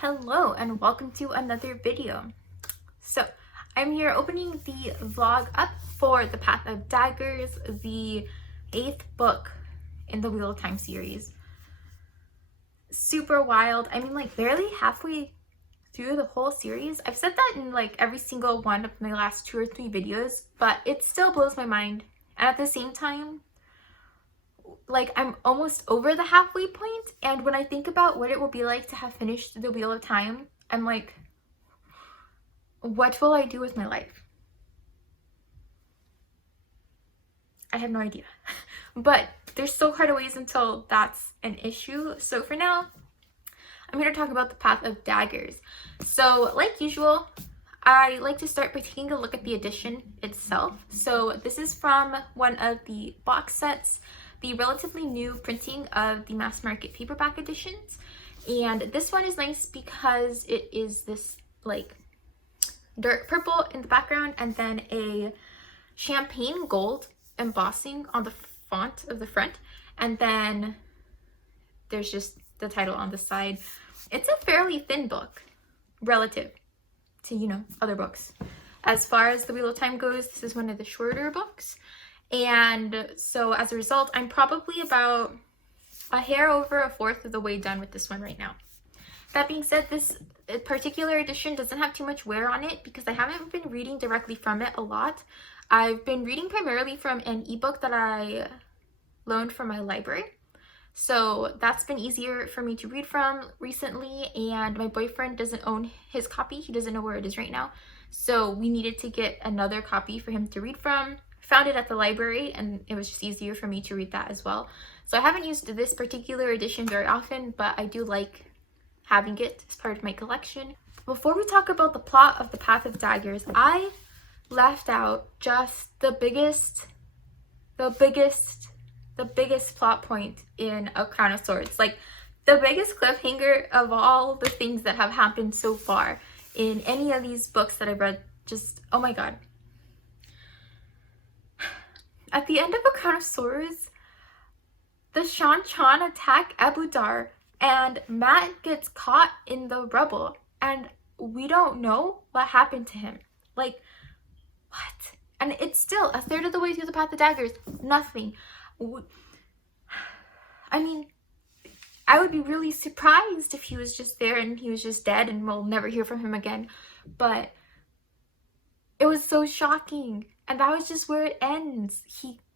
Hello and welcome to another video. So I'm here opening the vlog up for the Path of Daggers, the 8th book in the Wheel of Time series. Super wild. I mean, like barely halfway through the whole series. I've said that in like every single one of my last 2 or 3 videos, but it still blows my mind. And at the same time, like I'm almost over the halfway point, and when I think about what it will be like to have finished the Wheel of Time, I'm like, what will I do with my life? I have no idea. But there's still quite a ways until that's an issue. So for now, I'm here to talk about the Path of Daggers. So like usual, I like to start by taking a look at the edition itself. So this is from one of the box sets, the relatively new printing of the mass market paperback editions. And this one is nice because it is this like dark purple in the background and then a champagne gold embossing on the font of the front, and then there's just the title on the side. It's a fairly thin book relative to, you know, other books. As far as the Wheel of Time goes, this is one of the shorter books, and so as a result, I'm probably about a hair over a fourth of the way done with this one right now. That being said, this particular edition doesn't have too much wear on it because I haven't been reading directly from it a lot. I've been reading primarily from an ebook that I loaned from my library. So that's been easier for me to read from recently, and my boyfriend doesn't own his copy. He doesn't know where it is right now. So we needed to get another copy for him to read from. Found it at the library, and it was just easier for me to read that as well. So I haven't used this particular edition very often, but I do like having it as part of my collection. Before we talk about the plot of the Path of Daggers, I left out just the biggest plot point in A Crown of Swords. Like the biggest cliffhanger of all the things that have happened so far in any of these books that I've read. Just, oh my god. At the end of A Crown of Swords, the Shan-Chan attack Abu Dar, and Matt gets caught in the rubble, and we don't know what happened to him. Like, what? And it's still a third of the way through the Path of Daggers. Nothing. I mean, I would be really surprised if he was just there and he was just dead and we'll never hear from him again. But it was so shocking. And that was just where it ends.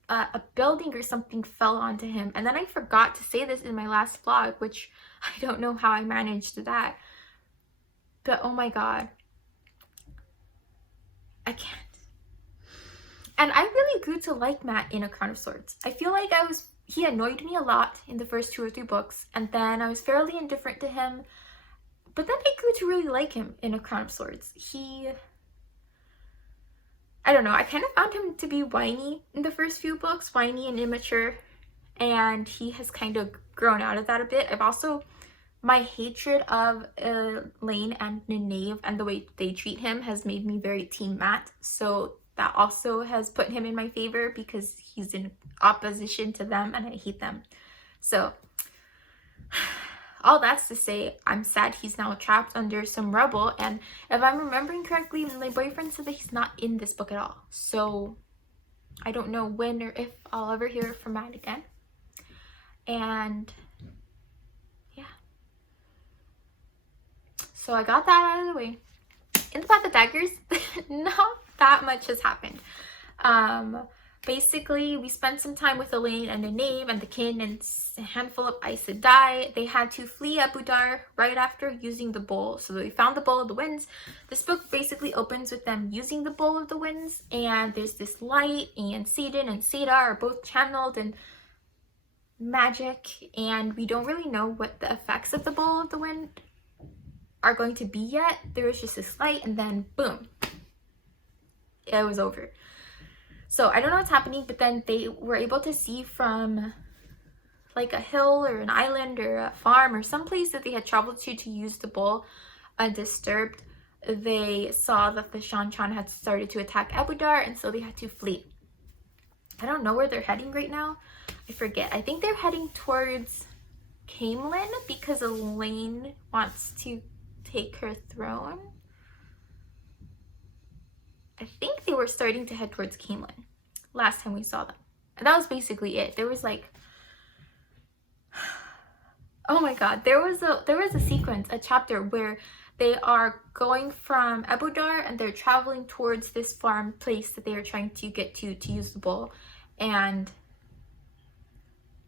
A building or something fell onto him. And then I forgot to say this in my last vlog, which I don't know how I managed that. But oh my god. I can't. And I really grew to like Matt in A Crown of Swords. I feel like he annoyed me a lot in the first 2 or 3 books, and then I was fairly indifferent to him. But then I grew to really like him in A Crown of Swords. I don't know, I kind of found him to be whiny in the first few books, whiny and immature, and he has kind of grown out of that a bit. My hatred of Lane and Nynaeve and the way they treat him has made me very Team Matt, so that also has put him in my favor because he's in opposition to them and I hate them. So all that's to say, I'm sad he's now trapped under some rubble, and if I'm remembering correctly, my boyfriend said that he's not in this book at all. So I don't know when or if I'll ever hear from Matt again. And yeah. So I got that out of the way. In the Path of Daggers, not that much has happened. Basically, we spent some time with Elaine and Nynaeve and the kin and a handful of Aes Sedai. They had to flee Abu Dar right after using the Bowl. So they found the Bowl of the Winds. This book basically opens with them using the Bowl of the Winds, and there's this light, and Satan and Seda are both channeled and magic, and we don't really know what the effects of the Bowl of the Wind are going to be yet. There was just this light, and then boom, it was over. So I don't know what's happening, but then they were able to see from like a hill or an island or a farm or someplace that they had traveled to use the bowl undisturbed. They saw that the Shan-Chan had started to attack Abu Dar, and so they had to flee. I don't know where they're heading right now. I forget. I think they're heading towards Camelin because Elaine wants to take her throne. I think they were starting to head towards Camelin last time we saw them. And that was basically it. There was like, oh my god, there was a sequence, a chapter where they are going from Ebudar and they're traveling towards this farm place that they are trying to get to use the bowl. And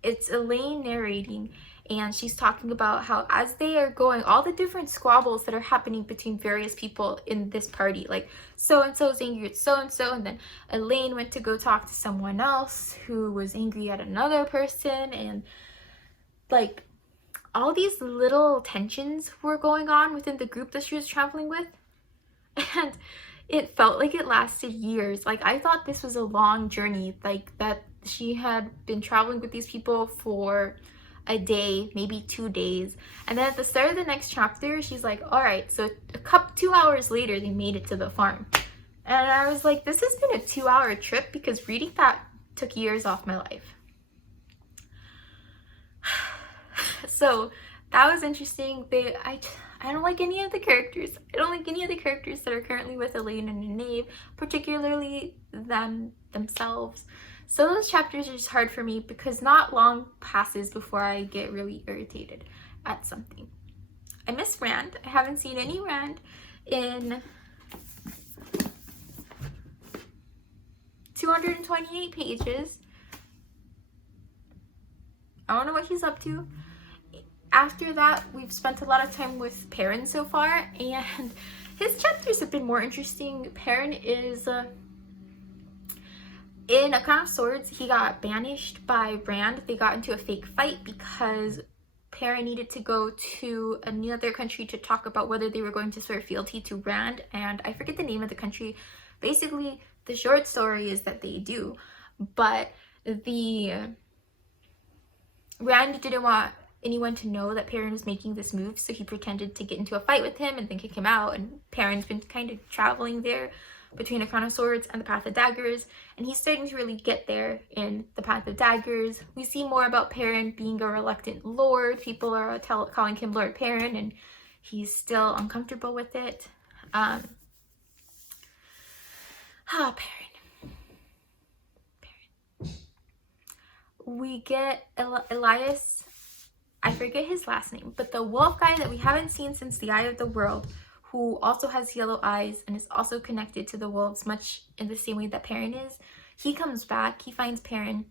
it's Elaine narrating, and she's talking about how as they are going, all the different squabbles that are happening between various people in this party, like so-and-so's angry at so-and-so, and then Elaine went to go talk to someone else who was angry at another person, and like all these little tensions were going on within the group that she was traveling with. And it felt like it lasted years. Like, I thought this was a long journey, like that she had been traveling with these people for a day, maybe 2 days. And then at the start of the next chapter, she's like, all right, so 2 hours later, they made it to the farm. And I was like, this has been a 2-hour trip, because reading that took years off my life. So that was interesting. I don't like any of the characters. I don't like any of the characters that are currently with Elaine and Nave, particularly themselves. So those chapters are just hard for me, because not long passes before I get really irritated at something. I miss Rand. I haven't seen any Rand in 228 pages. I don't know what he's up to. After that, we've spent a lot of time with Perrin so far, and his chapters have been more interesting. Perrin is in A Crown of Swords. He got banished by Rand. They got into a fake fight because Perrin needed to go to another country to talk about whether they were going to swear fealty to Rand, and I forget the name of the country. Basically, the short story is that they do, but Rand didn't want anyone to know that Perrin was making this move, so he pretended to get into a fight with him and then kick him out. And Perrin's been kind of traveling there between A Crown of Swords and the Path of Daggers, and he's starting to really get there in the Path of Daggers. We see more about Perrin being a reluctant lord. People are calling him Lord Perrin, and he's still uncomfortable with it. Perrin. We get Elias. I forget his last name, but the wolf guy that we haven't seen since the Eye of the World, who also has yellow eyes and is also connected to the wolves much in the same way that Perrin is. He comes back, he finds Perrin,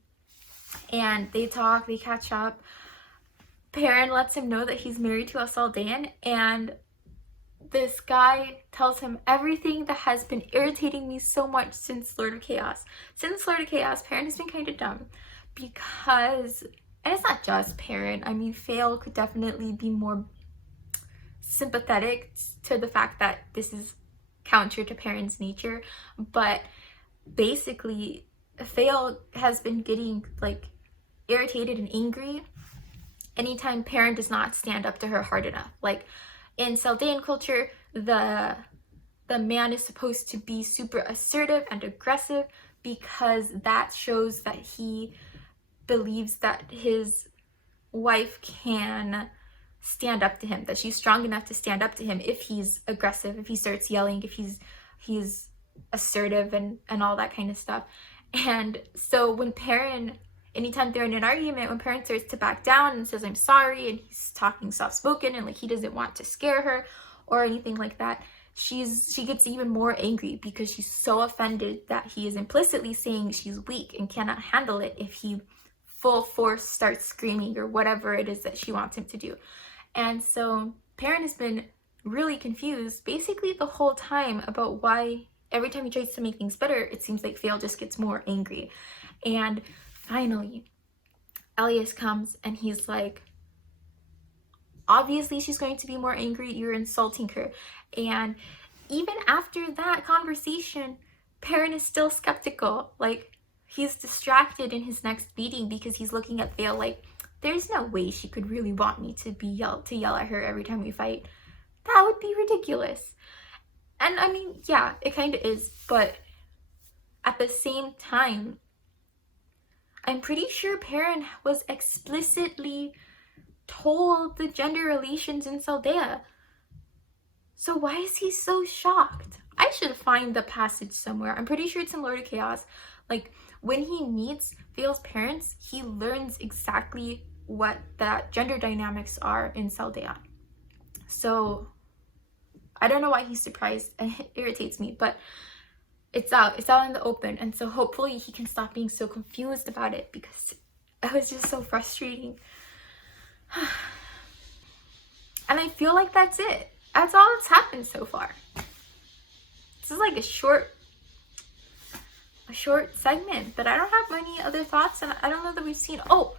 and they talk, they catch up. Perrin lets him know that he's married to a Saldaean, and this guy tells him everything that has been irritating me so much since Lord of Chaos. Since Lord of Chaos, Perrin has been kind of dumb, because, and it's not just Perrin, I mean, Fael could definitely be more sympathetic to the fact that this is counter to Perrin's nature, but basically Fael has been getting like irritated and angry anytime Perrin does not stand up to her hard enough. Like in Saldaean culture, the man is supposed to be super assertive and aggressive, because that shows that he believes that his wife can stand up to him, that she's strong enough to stand up to him if he's aggressive, if he starts yelling, if he's assertive and all that kind of stuff. And so when Perrin, anytime they're in an argument, when Perrin starts to back down and says, I'm sorry, and he's talking soft-spoken and like he doesn't want to scare her or anything like that, she gets even more angry, because she's so offended that he is implicitly saying she's weak and cannot handle it if he full force starts screaming or whatever it is that she wants him to do. And so Perrin has been really confused basically the whole time about why every time he tries to make things better, it seems like Fael just gets more angry. And finally, Elias comes and he's like, obviously she's going to be more angry, you're insulting her. And even after that conversation, Perrin is still skeptical. Like, he's distracted in his next meeting because he's looking at Fael like, there's no way she could really want me to yell at her every time we fight. That would be ridiculous. And I mean, yeah, it kind of is, but at the same time, I'm pretty sure Perrin was explicitly told the gender relations in Saldea. So why is he so shocked? I should find the passage somewhere. I'm pretty sure it's in Lord of Chaos. Like, when he meets Vale's parents, he learns exactly what that gender dynamics are in Saldean. So I don't know why he's surprised, and it irritates me, but it's out in the open, and so hopefully he can stop being so confused about it, because it was just so frustrating. And I feel like that's it. That's all that's happened so far. This is like a short segment, but I don't have many other thoughts, and I don't know that we've seen. Oh,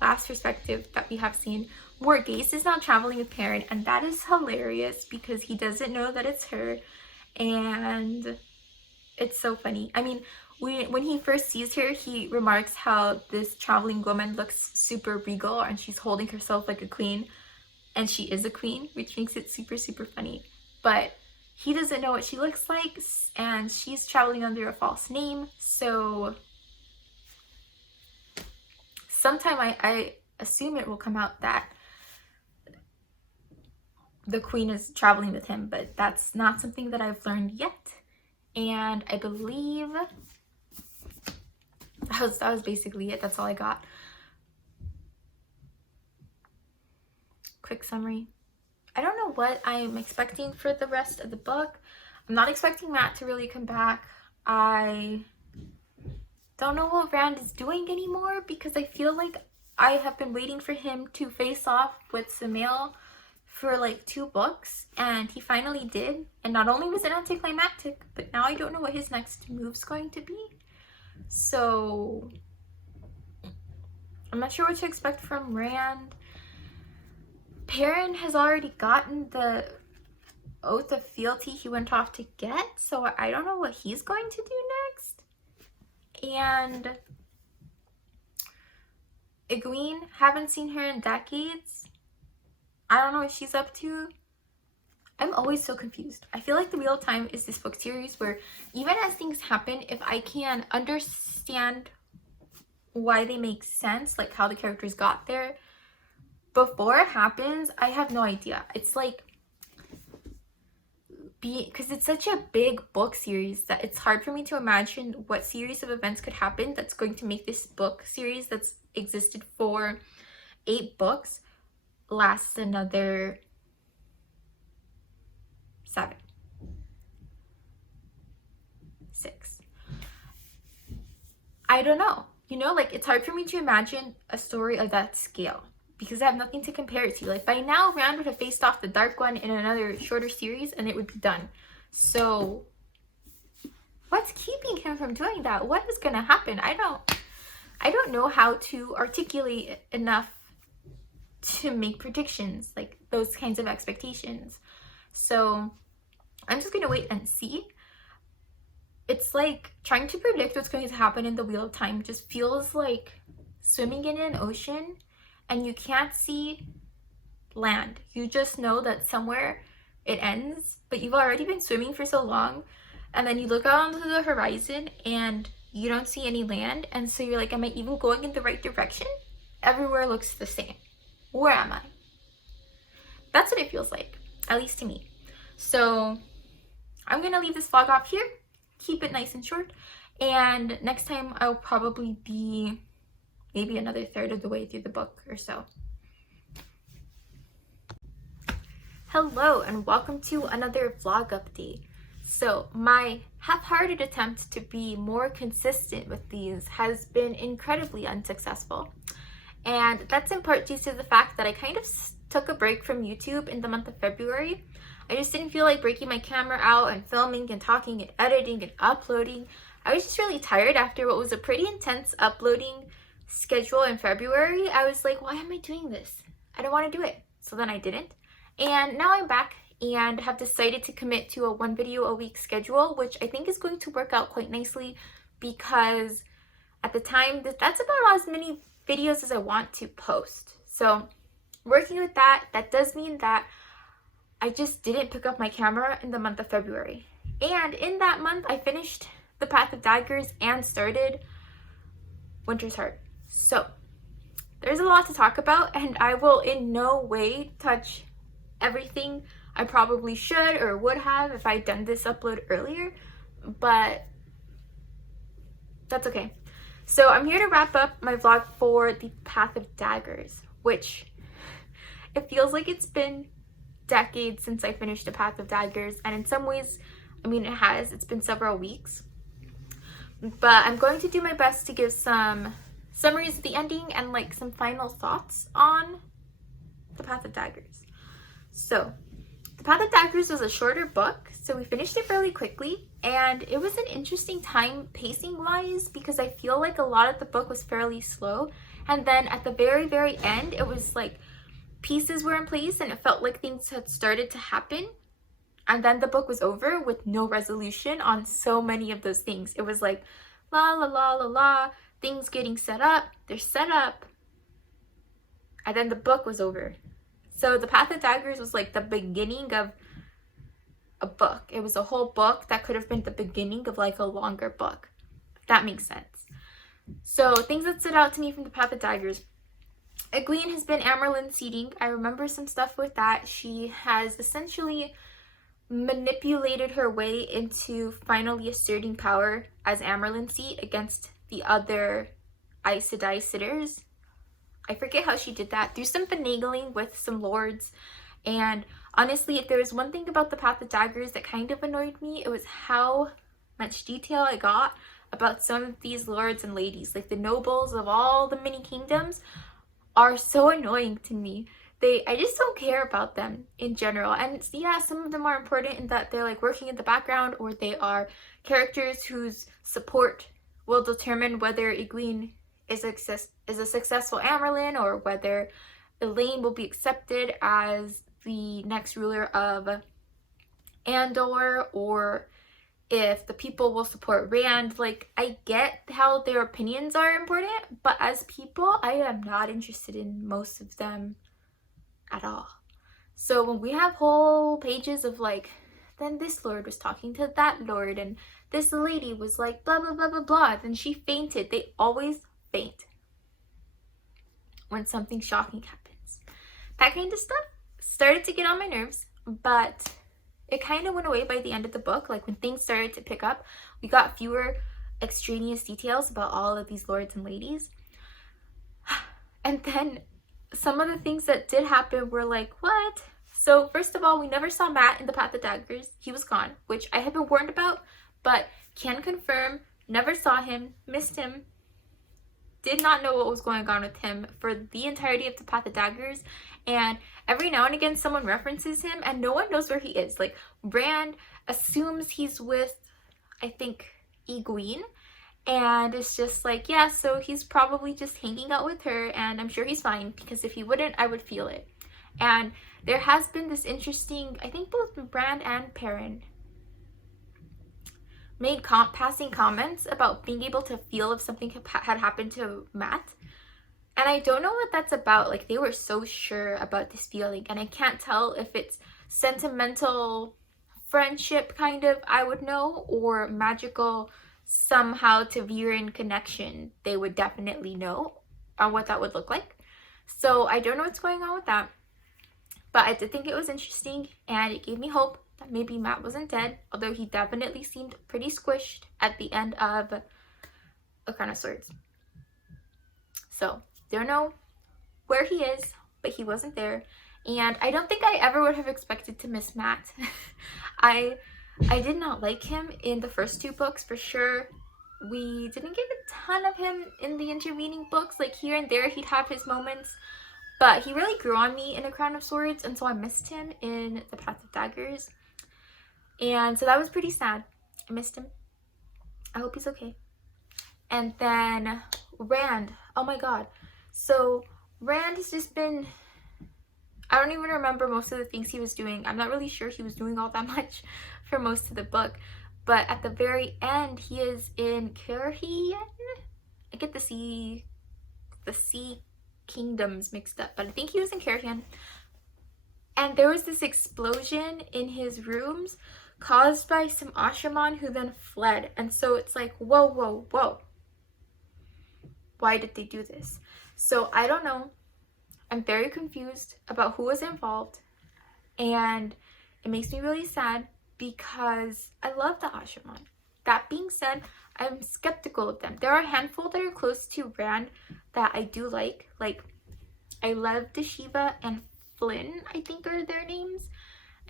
last perspective that we have seen. Morghese is now traveling with Perrin, and that is hilarious because he doesn't know that it's her, and it's so funny. I mean, when he first sees her, he remarks how this traveling woman looks super regal and she's holding herself like a queen, and she is a queen, which makes it super, super funny. But he doesn't know what she looks like, and she's traveling under a false name, so sometime I assume it will come out that the queen is traveling with him, but that's not something that I've learned yet. And I believe that was basically it. That's all I got. Quick summary. I don't know what I'm expecting for the rest of the book. I'm not expecting Matt to really come back. I don't know what Rand is doing anymore, because I feel like I have been waiting for him to face off with Samael for like 2 books, and he finally did. And not only was it anticlimactic, but now I don't know what his next move's going to be. So I'm not sure what to expect from Rand. Perrin has already gotten the Oath of Fealty he went off to get, so I don't know what he's going to do next. And Egwene, haven't seen her in decades. I don't know what she's up to. I'm always so confused. I feel like The Wheel of Time is this book series where even as things happen, if I can understand why they make sense, like how the characters got there, before it happens, I have no idea. It's like, because it's such a big book series that it's hard for me to imagine what series of events could happen that's going to make this book series that's existed for 8 books last another 7, 6. I don't know. You know, like, it's hard for me to imagine a story of that scale because I have nothing to compare it to. Like, by now, Rand would have faced off the Dark One in another shorter series and it would be done. So, what's keeping him from doing that? What is going to happen? I don't know how to articulate it enough to make predictions, like those kinds of expectations. So, I'm just going to wait and see. It's like trying to predict what's going to happen in the Wheel of Time just feels like swimming in an ocean and you can't see land. You just know that somewhere it ends, but you've already been swimming for so long, and then you look out onto the horizon and you don't see any land, and so you're like, am I even going in the right direction? Everywhere looks the same. Where am I? That's what it feels like, at least to me. So I'm gonna leave this vlog off here, keep it nice and short, and next time I'll probably be maybe another third of the way through the book or so. Hello and welcome to another vlog update. So my half-hearted attempt to be more consistent with these has been incredibly unsuccessful, and that's in part due to the fact that I kind of took a break from YouTube in the month of February. I just didn't feel like breaking my camera out and filming and talking and editing and uploading. I was just really tired after what was a pretty intense uploading schedule in February. I was like, why am I doing this? I don't want to do it. So then I didn't. And now I'm back and have decided to commit to a 1 video a week schedule, which I think is going to work out quite nicely because at the time, that's about as many videos as I want to post. So working with that, that does mean that I just didn't pick up my camera in the month of February. And in that month, I finished the Path of Daggers and started Winter's Heart. So there's a lot to talk about, and I will in no way touch everything I probably should or would have if I'd done this upload earlier, but that's okay. So I'm here to wrap up my vlog for the Path of Daggers, which it feels like it's been decades since I finished the Path of Daggers, and in some ways, I mean, it's been several weeks. But I'm going to do my best to give some summaries of the ending and like some final thoughts on the Path of Daggers. So the Path of Daggers was a shorter book, so we finished it fairly quickly, and it was an interesting time pacing wise because I feel like a lot of the book was fairly slow, and then at the very end it was like pieces were in place and it felt like things had started to happen, and then the book was over with no resolution on so many of those things. It was like la la la la la, things getting set up, they're set up, and then the book was over. So the Path of Daggers was like the beginning of a book. It was a whole book that could have been the beginning of like a longer book, if that makes sense. So things that stood out to me from the Path of Daggers: Egwene has been Amerlin seeding. I remember some stuff with that. She has essentially manipulated her way into finally asserting power as Amerlin seat against the other Aes Sedai sitters. I forget how she did that, through some finagling with some lords. And honestly, if there was one thing about the Path of Daggers that kind of annoyed me, it was how much detail I got about some of these lords and ladies. Like the nobles of all the many kingdoms are so annoying to me. I just don't care about them in general. And yeah, some of them are important in that they're like working in the background, or they are characters whose support will determine whether Egwene is a successful Amerlin, or whether Elaine will be accepted as the next ruler of Andor, or if the people will support Rand. Like, I get how their opinions are important, but as people, I am not interested in most of them at all. So when we have whole pages of like, then this lord was talking to that lord, and this lady was like blah blah blah blah blah, then she fainted. They always faint when something shocking happens. That kind of stuff started to get on my nerves, but it kind of went away by the end of the book. Like when things started to pick up, we got fewer extraneous details about all of these lords and ladies. And then some of the things that did happen were like, what? So first of all, we never saw Matt in the Path of Daggers. He was gone, which I have been warned about, but can confirm, never saw him, missed him, did not know what was going on with him for the entirety of the Path of Daggers. And every now and again someone references him and no one knows where he is. Like Rand assumes he's with, I think, Egwene, and it's just like, yeah, so he's probably just hanging out with her, and I'm sure he's fine, because if he wouldn't, I would feel it. And there has been this interesting, I think both Brand and Perrin made passing comments about being able to feel if something had happened to Matt. And I don't know what that's about. Like, they were so sure about this feeling, and I can't tell if it's sentimental friendship kind of, I would know, or magical somehow Taviran connection. They would definitely know on what that would look like. So I don't know what's going on with that, but I did think it was interesting, and it gave me hope that maybe Matt wasn't dead, although he definitely seemed pretty squished at the end of A Crown of Swords. So don't know where he is, but he wasn't there, and I don't think I ever would have expected to miss Matt. I did not like him in the first two books, for sure. We didn't get a ton of him in the intervening books. Like here and there he'd have his moments, but he really grew on me in A Crown of Swords, and so I missed him in the Path of Daggers. And so that was pretty sad. I missed him. I hope he's okay. And then Rand, oh my god. So Rand has just been, I don't even remember most of the things he was doing. I'm not really sure he was doing all that much for most of the book. But at the very end, he is in Cairhien. I get the sea kingdoms mixed up, but I think he was in Cairhien. And there was this explosion in his rooms caused by some Ashaman who then fled. And so it's like, whoa, whoa, whoa. Why did they do this? So I don't know. I'm very confused about who was involved. And It makes me really sad because I love the Ashaman. That being said, I'm skeptical of them. There are a handful that are close to Rand that I do like. Like, I love Deshiva and Flynn, I think are their names.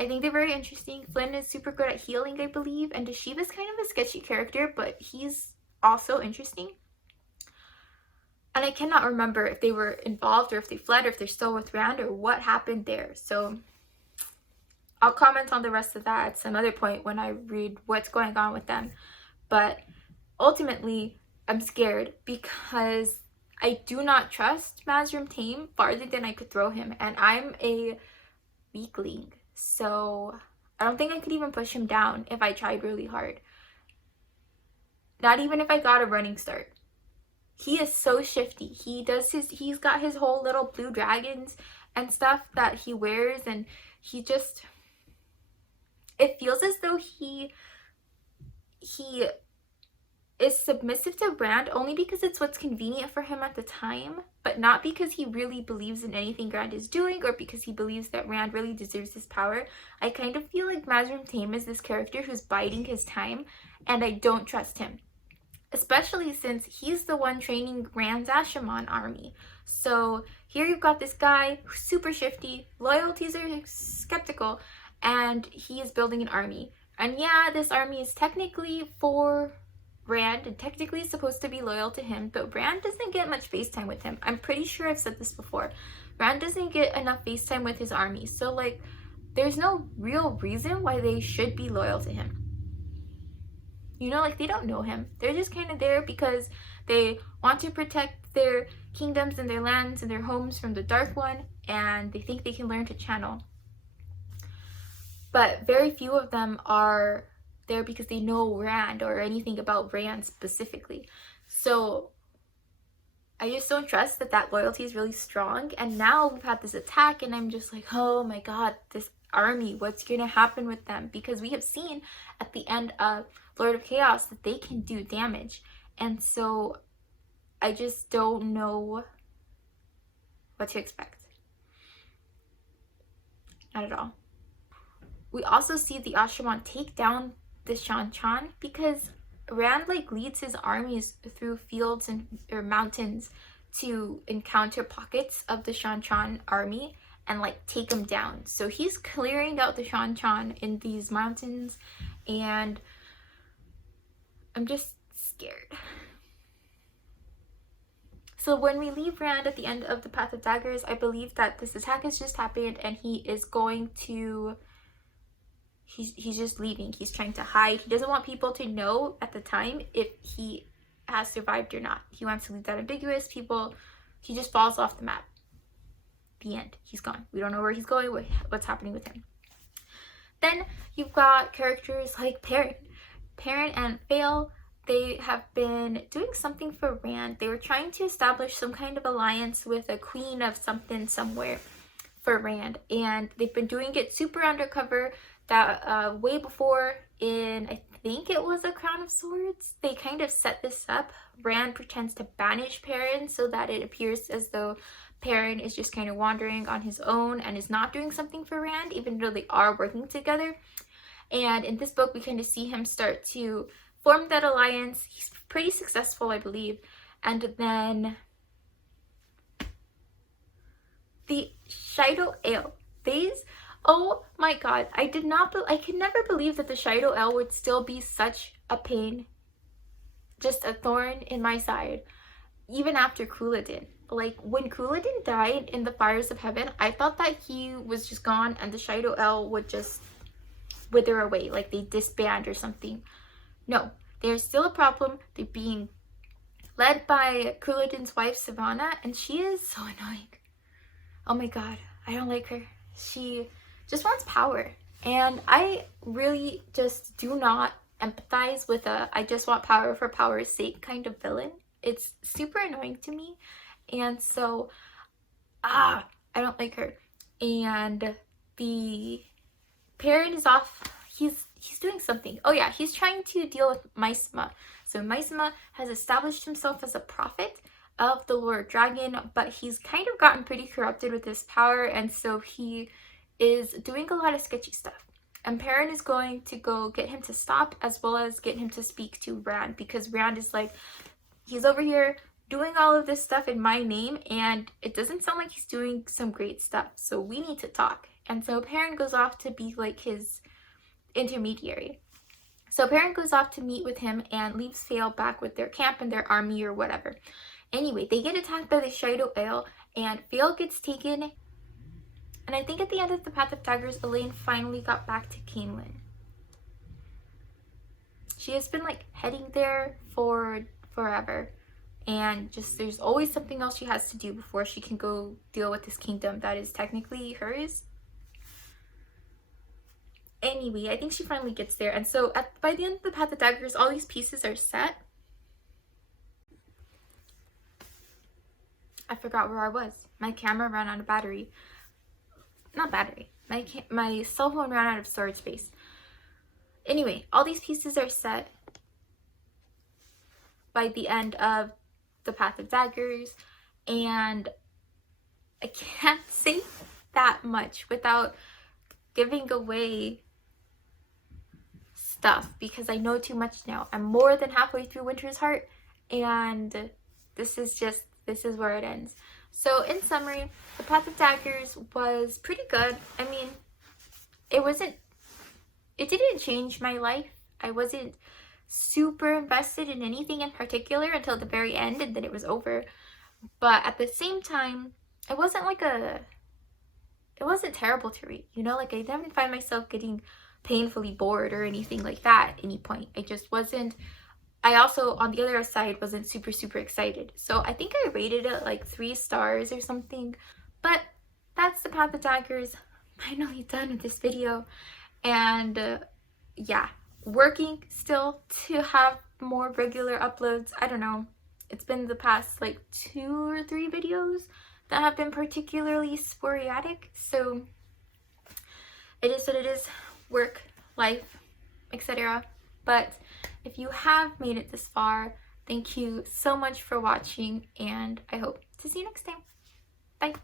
I think they're very interesting. Flynn is super good at healing, I believe, and Deshiva is kind of a sketchy character, but he's also interesting. And I cannot remember if they were involved or if they fled or if they're still with Rand or what happened there. So I'll comment on the rest of that at some other point when I read what's going on with them. But ultimately, I'm scared because I do not trust Mazrim Taim farther than I could throw him. And I'm a weakling. So I don't think I could even push him down if I tried really hard. Not even if I got a running start. He is so shifty. He's got his whole little blue dragons and stuff that he wears, and he just, it feels as though he is submissive to Rand only because it's what's convenient for him at the time, but not because he really believes in anything Rand is doing or because he believes that Rand really deserves his power. I kind of feel like Mazrim Taim is this character who's biding his time, and I don't trust him. Especially since he's the one training Rand's Ashaman army. So here you've got this guy who's super shifty, loyalties are skeptical, and he is building an army. And yeah, this army is technically for Rand and technically is supposed to be loyal to him, but Rand doesn't get much face time with him. I'm pretty sure I've said this before. Rand doesn't get enough face time with his army. So like, there's no real reason why they should be loyal to him. You know, like, they don't know him. They're just kind of there because they want to protect their kingdoms and their lands and their homes from the Dark One, and they think they can learn to channel. But very few of them are there because they know Rand or anything about Rand specifically. So I just don't trust that loyalty is really strong. And now we've had this attack, and I'm just like, oh my god, this army, what's going to happen with them? Because we have seen at the end of Lord of Chaos that they can do damage, and so I just don't know what to expect. Not at all. We also see the Ashaman take down the Shan-Chan because Rand like leads his armies through fields and or mountains to encounter pockets of the Shan-Chan army and like take them down. So he's clearing out the Shan-Chan in these mountains, and I'm just scared. So when we leave Rand at the end of the Path of Daggers, I believe that this attack has just happened and he is going to, he's just leaving. He's trying to hide. He doesn't want people to know at the time if he has survived or not. He wants to leave that ambiguous. He just falls off the map. The end. He's gone. We don't know where he's going, what's happening with him. Then you've got characters like Perrin and Vale. They have been doing something for Rand. They were trying to establish some kind of alliance with a queen of something somewhere for Rand, and they've been doing it super undercover. That way before in, I think it was A Crown of Swords, they kind of set this up. Rand pretends to banish Perrin so that it appears as though Perrin is just kind of wandering on his own and is not doing something for Rand, even though they are working together. And in this book, we kind of see him start to form that alliance. He's pretty successful, I believe. And then the Shido Ale. These, oh my god, I could never believe that the Shido Ale would still be such a pain, just a thorn in my side, even after Couladin. Like, when Couladin died in the Fires of Heaven, I thought that he was just gone and the Shido Ale would just wither away, like they disband or something. No, there's still a problem. They're being led by Couladin's wife, Savannah, and she is so annoying. Oh my god, I don't like her. She just wants power. And I really just do not empathize with a I just want power for power's sake kind of villain. It's super annoying to me. And so, I don't like her. And the Perrin is off. He's doing something. Oh yeah, he's trying to deal with Maisma. So Maisma has established himself as a prophet of the Lord Dragon, but he's kind of gotten pretty corrupted with his power, and so he is doing a lot of sketchy stuff. And Perrin is going to go get him to stop, as well as get him to speak to Rand, because Rand is like, he's over here doing all of this stuff in my name and it doesn't sound like he's doing some great stuff, so we need to talk. And so Perrin goes off to be like his intermediary. So Perrin goes off to meet with him and leaves Fael back with their camp and their army or whatever. Anyway, they get attacked by the Shido Ale and Fael gets taken. And I think at the end of the Path of Daggers, Elaine finally got back to Caemlyn. She has been like heading there for forever. And just there's always something else she has to do before she can go deal with this kingdom that is technically hers. Anyway, I think she finally gets there. And so by the end of the Path of Daggers, all these pieces are set. I forgot where I was. My camera ran out of battery. Not battery. My cell phone ran out of storage space. Anyway, all these pieces are set by the end of the Path of Daggers, and I can't say that much without giving away stuff because I know too much now. I'm more than halfway through Winter's Heart, and this is where it ends. So in summary, the Path of Daggers was pretty good. I mean, it didn't change my life. I wasn't super invested in anything in particular until the very end, and then it was over. But at the same time, it wasn't terrible to read, you know, like I didn't find myself getting painfully bored or anything like that at any point. I just wasn't. I also, on the other side, wasn't super excited. So I think I rated it like 3 stars or something. But that's the Path of Daggers. Finally done with this video. And yeah, working still to have more regular uploads. I don't know. It's been the past like 2 or 3 videos that have been particularly sporadic. So it is what it is. Work, life, etc. But if you have made it this far, thank you so much for watching, and I hope to see you next time. Bye.